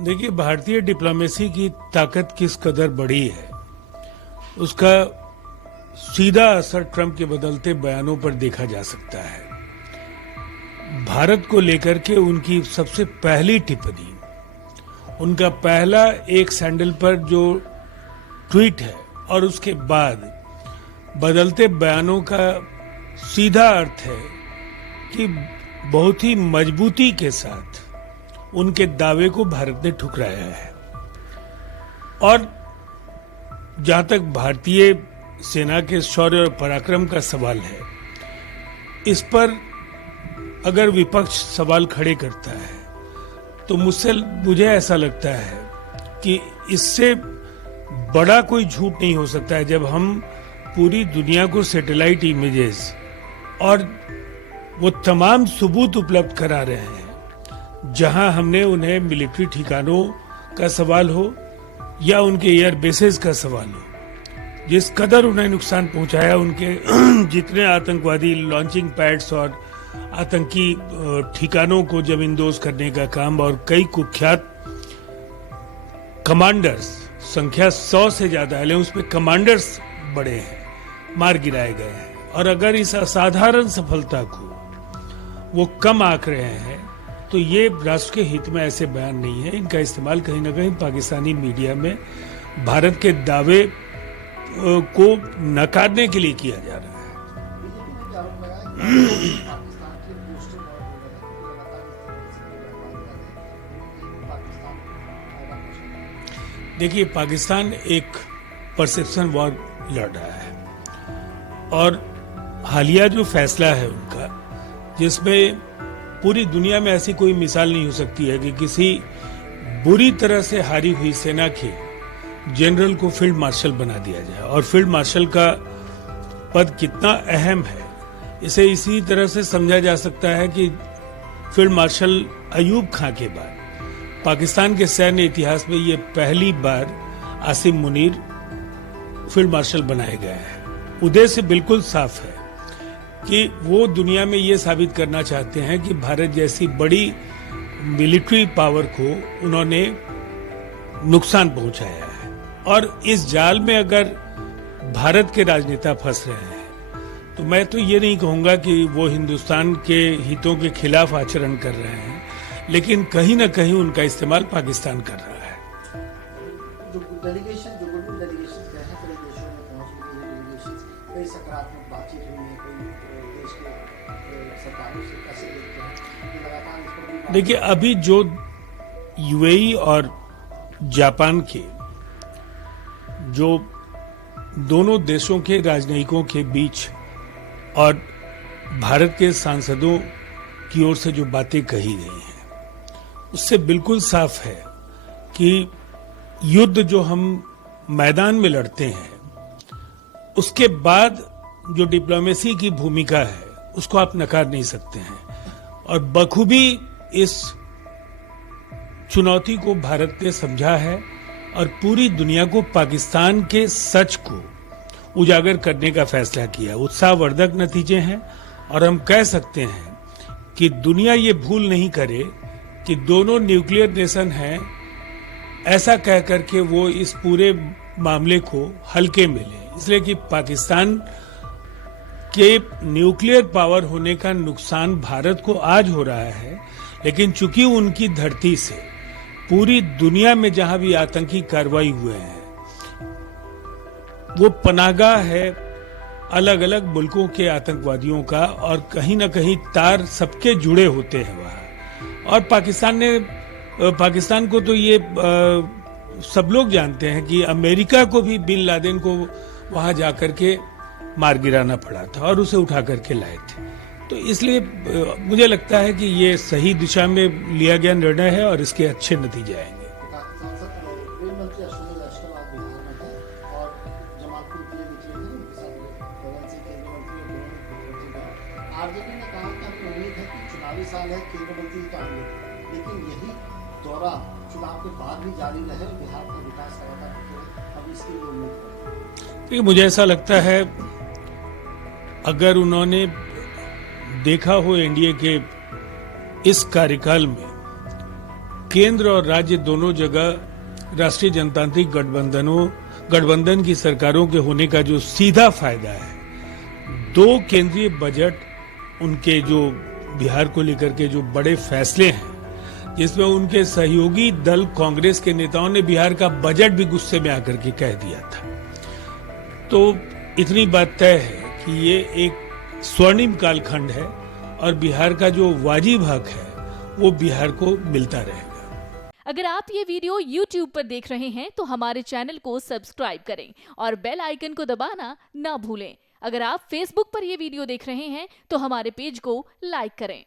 देखिए, भारतीय डिप्लोमेसी की ताकत किस कदर बड़ी है उसका सीधा असर ट्रंप के बदलते बयानों पर देखा जा सकता है। भारत को लेकर के उनकी सबसे पहली टिप्पणी, उनका पहला एक सैंडल पर जो ट्वीट है और उसके बाद बदलते बयानों का सीधा अर्थ है कि बहुत ही मजबूती के साथ उनके दावे को भारत ने ठुकराया है। और जहां तक भारतीय सेना के शौर्य और पराक्रम का सवाल है, इस पर अगर विपक्ष सवाल खड़े करता है तो मुझे ऐसा लगता है कि इससे बड़ा कोई झूठ नहीं हो सकता है जब हम पूरी दुनिया को सैटेलाइट इमेजेस और वो तमाम सबूत उपलब्ध करा रहे हैं जहां हमने उन्हें मिलिट्री ठिकानों का सवाल हो या उनके एयर बेसेस का सवाल हो, जिस कदर उन्हें नुकसान पहुंचाया, उनके जितने आतंकवादी लॉन्चिंग पैड्स और आतंकी ठिकानों को जमींदोज करने का काम और कई कुख्यात कमांडर्स, संख्या 100 से ज्यादा है, उसमें कमांडर्स बड़े हैं, मार गिराए गए हैं। और अगर इस असाधारण सफलता को वो कम आंक रहे हैं तो ये राष्ट्र के हित में ऐसे बयान नहीं है। इनका इस्तेमाल कहीं ना कहीं पाकिस्तानी मीडिया में भारत के दावे को नकारने के लिए किया जा रहा है। देखिए, पाकिस्तान एक परसेप्शन वॉर लड़ रहा है और हालिया जो फैसला है उनका, जिसमें पूरी दुनिया में ऐसी कोई मिसाल नहीं हो सकती है कि किसी बुरी तरह से हारी हुई सेना के जनरल को फील्ड मार्शल बना दिया जाए। और फील्ड मार्शल का पद कितना अहम है इसे इसी तरह से समझा जा सकता है कि फील्ड मार्शल अयूब खां के बाद पाकिस्तान के सैन्य इतिहास में ये पहली बार आसिम मुनीर फील्ड मार्शल बनाए गए हैं। उद्देश्य बिल्कुल साफ है कि वो दुनिया में ये साबित करना चाहते हैं कि भारत जैसी बड़ी मिलिट्री पावर को उन्होंने नुकसान पहुंचाया है। और इस जाल में अगर भारत के राजनेता फंस रहे हैं तो मैं तो ये नहीं कहूंगा कि वो हिंदुस्तान के हितों के खिलाफ आचरण कर रहे हैं, लेकिन कहीं ना कहीं उनका इस्तेमाल पाकिस्तान कर रहा है। जो डेलीगेशन, जो गुडविल डेलीगेशन गए हैं, कई देशों में पहुंच गई है डेलीगेशन, कई सकारात्मक बातचीत हुई है, कई देश के सरकारों से कैसे देखते हैं कि लगातार इस पर। देखिए, अभी जो यूएई और जापान के जो दोनों देशों के राजनयिकों के बीच और भारत के सांसदों की ओर से जो बातें कही गई हैं, उससे बिल्कुल साफ है कि युद्ध जो हम मैदान में लड़ते हैं उसके बाद जो डिप्लोमेसी की भूमिका है उसको आप नकार नहीं सकते हैं। और बखूबी इस चुनौती को भारत ने समझा है और पूरी दुनिया को पाकिस्तान के सच को उजागर करने का फैसला किया। उत्साहवर्धक नतीजे हैं और हम कह सकते हैं कि दुनिया ये भूल नहीं करे कि दोनों न्यूक्लियर नेशन हैं, ऐसा कह करके वो इस पूरे मामले को हल्के में ले, इसलिए कि पाकिस्तान के न्यूक्लियर पावर होने का नुकसान भारत को आज हो रहा है, लेकिन चूंकि उनकी धरती से पूरी दुनिया में जहां भी आतंकी कार्रवाई हुए हैं वो पनाहगाह है अलग अलग मुल्कों के आतंकवादियों का, और कहीं ना कहीं तार सबके जुड़े होते हैं वहां। और पाकिस्तान को तो ये सब लोग जानते हैं कि अमेरिका को भी बिन लादेन को वहां जाकर के मार गिराना पड़ा था और उसे उठा करके लाए थे। तो इसलिए मुझे लगता है कि ये सही दिशा में लिया गया निर्णय है और इसके अच्छे नतीजे आएंगे। आरजेडी ने कहा कि हमें उम्मीद है कि चुनावी साल है, केंद्र मंत्री तो आएंगे, लेकिन यही दौरा चुनाव के बाद भी जारी रहे और बिहार का विकास लगातार अब इसके लिए उम्मीद है। मुझे ऐसा लगता है अगर उन्होंने देखा हो एनडीए के इस कार्यकाल में केंद्र और राज्य दोनों जगह राष्ट्रीय जनतांत्रिक गठबंधन की सरकारों के होने का जो सीधा फायदा है, 2 केंद्रीय बजट उनके जो बिहार को लेकर के जो बड़े फैसले हैं, जिसमें उनके सहयोगी दल कांग्रेस के नेताओं ने बिहार का बजट भी गुस्से में आकर के कह दिया था। तो इतनी बात तय है कि ये एक स्वर्णिम कालखंड है और बिहार का जो वाजिब हक है वो बिहार को मिलता रहेगा। अगर आप ये वीडियो YouTube पर देख रहे हैं तो हमारे चैनल को सब्सक्राइब करें और बेल आइकन को दबाना ना भूलें। अगर आप Facebook पर ये वीडियो देख रहे हैं तो हमारे पेज को लाइक करें।